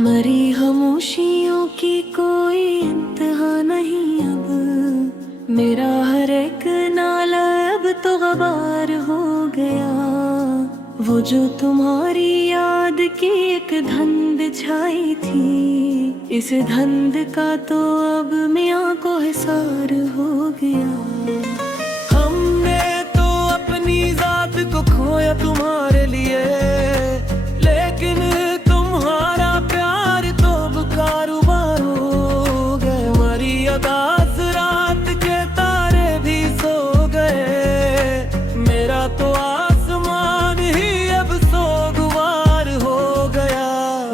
मरी खामोशियों की कोई इंतहा नहीं अब। मेरा हर एक नाला अब तो गबार हो गया। वो जो तुम्हारी याद की एक धुंध छाई थी, इस धुंध का तो अब मियाँ को हिसार हो गया। हमने तो अपनी जात को खोया तुम्हारे लिए, लेकिन तुम्हारा प्यार तो कारोबार हो गए। मरी अदास रात के तारे भी सो गए, मेरा तो आसमान ही अब सोगवार हो गया।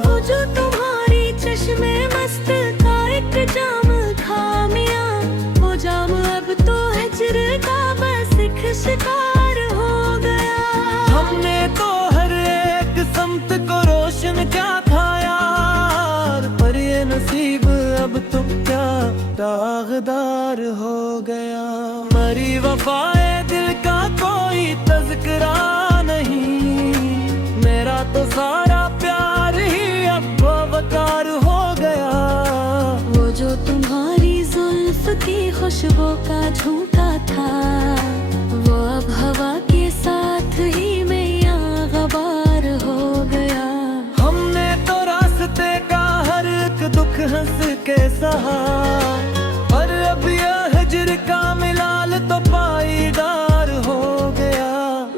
वो जो तुम्हारी चश्मे मस्त का एक जाम था मियाँ, वो जाम अब तो हिज्र का बस एक शिकार हो गया। हमने तो हर एक समत को रोशन क्या था यार, पर ये नसीब अब तो क्या दागदार हो गया। मरी वफाए दिल का कोई तज़किरा नहीं, मेरा तो सारा प्यार ही अब बेकार हो गया। वो जो तुम्हारी जुल्फ की खुशबू का झोंका था, वो अब हवा के साथ ही मियाँ गबार हो गया। हमने तो रास्ते का हर एक दुख हंस के सहा, पर अब यह हिज्र का मिलाल तो पाईदार हो गया।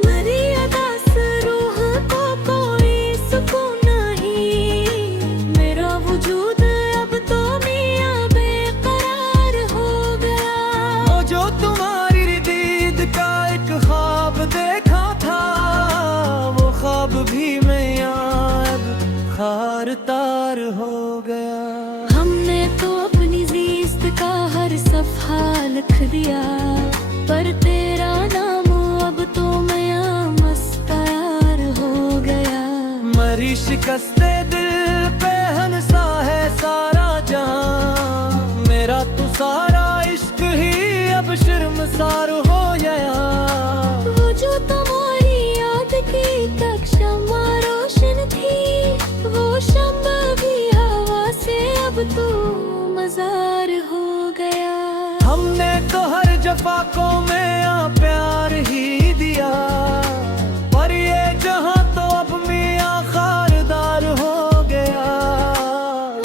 मरी अदास रूह को कोई सुकून नहीं, मेरा वजूद अब तो मियाँ बेकरार हो गया। वो जो तुम्हारी दीद का एक ख्वाब देखा था, वो ख्वाब भी मियाँ अब खार तार हो गया। हमने तो अपनी ज़िस्त का हर सफ़हा लिख दिया, पर तेरा नाम अब तो मियाँ मस्तार हो गया। मरी शिकस्ते दिल पे हंसा है सारा जहां, मेरा तो सारा इश्क ही अब शर्मसार हो गया। वो जो तुम्हारी याद की तक शम्मा रोशन थी, वो शम्मा भी हवा से अब तो मजार हो गया। हमने तो हर जफा को मियाँ प्यार ही दिया, पर ये जहां तो अब मियाँ खारदार हो गया।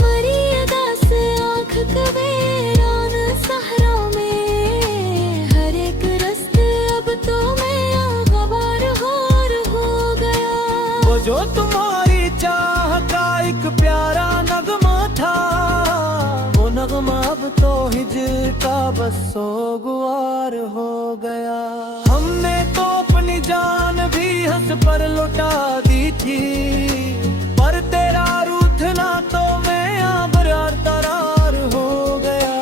मरी अदास आँख कवेरान सहरा में, हर एक रस्ते अब तो मियाँ गबार हो गया। वो जो तुम्हारी चाह का एक प्यारा नगमा था, वो नगमा अब तो हिज्र का बस सोगवार हो गया। हमने तो अपनी जान भी हंस पर लौटा दी थी, पर तेरा रूठना तो मियाँ बरार तरार हो गया।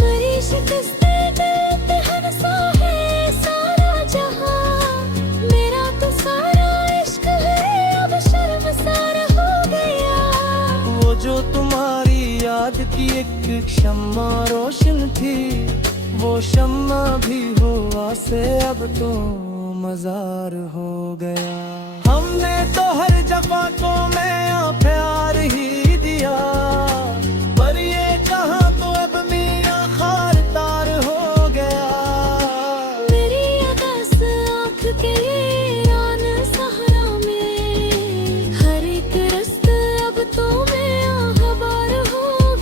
मरी शिकस्ते दिल पे हंसा है सारा जहां, मेरा तो सारा इश्क है अब शर्मसार हो गया। वो जो तुम्हारी याद की एक शम्मा रोशन थी, वो शम्मा भी हुआ से अब तो मजार हो गया। हमने तो हर जफा को मियाँ प्यार ही दिया, पर ये जहां तो अब मियाँ खार तार हो गया। मेरी अदास आँख के वीरान सहरा में, हर एक रस्ते अब तो मियाँ गबार हो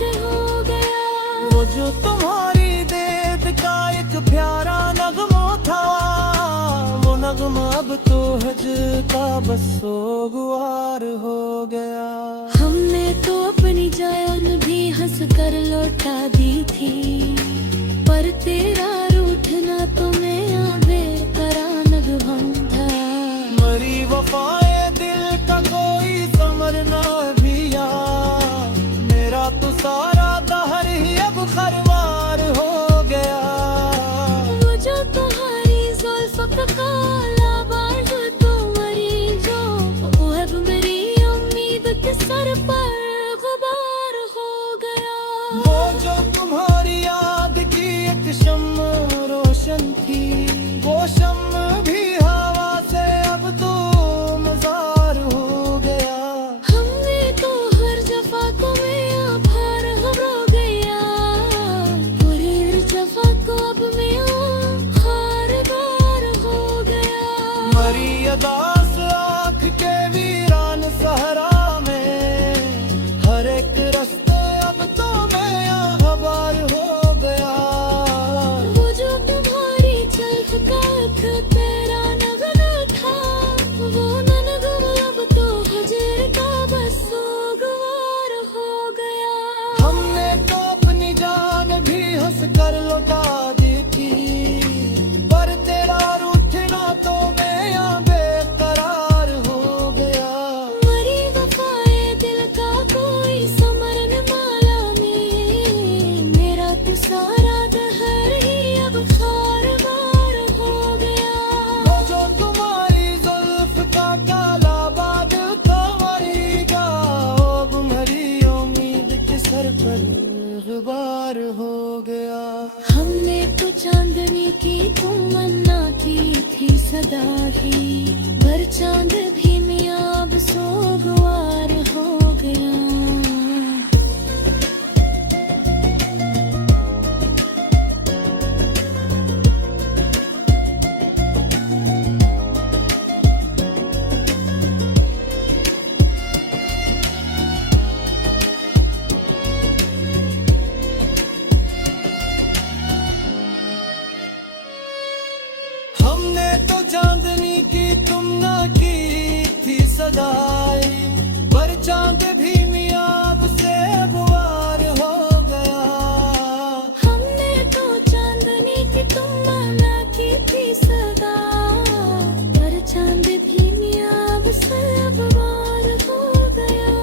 गया। वो जो तुम्हारी देद का एक प्यारा नगमा था, वो नगमा अब तो हिज्र का बस सोगवार हो गया। हमने तो अपनी जान भी हंस कर लौटा दी थी, पर तेरा रूठना तो मियाँ बेकरार नगम था। मरी वफाए दिल का कोई समरना भी यार, मेरा तो सारा दहर ही अब खरवार हो गया। वो जो तुम्हारी जुल्फ का काला बाल तो मरी जो, वो अब मेरी उम्मीद के सर पर गुबार हो गया। वो जो कर लौटा दी थी, पर तेरा रूठना तो मैं यहाँ बेकरार हो गया। मरी वफाए दिल का कोई समरन माला में, मेरा तो सारा दहर ही अब खार मार हो गया। वो जो तुम्हारी जुल्फ का काला बादल था मरीगा, अब मरी उम्मीद के सर पर गुबार हो गया। हमने तो चांदनी की तमन्ना की थी सदा ही, पर चांद भी मियां अब सोगवार हो गया। हमने तो चांदनी की तुमना की थी सदाई, पर चांद भी मियां से गुवार हो गया। हमने तो चांदनी की तमन्ना की थी सदा, पर चांद भी मियां अब सवार हो गया।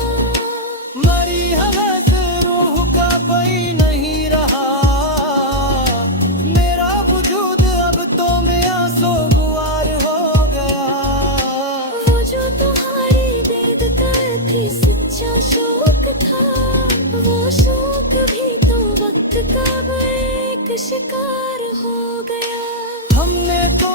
मरी हवस रूह का कोई नहीं रहा, मेरा वजूद अब तो मियां सो गुवार हो गया। वो जो तुम्हारी दीद करती सच्चा शौक था, वो शौक भी तो वक्त का अब एक शिकार हो गया। हमने तो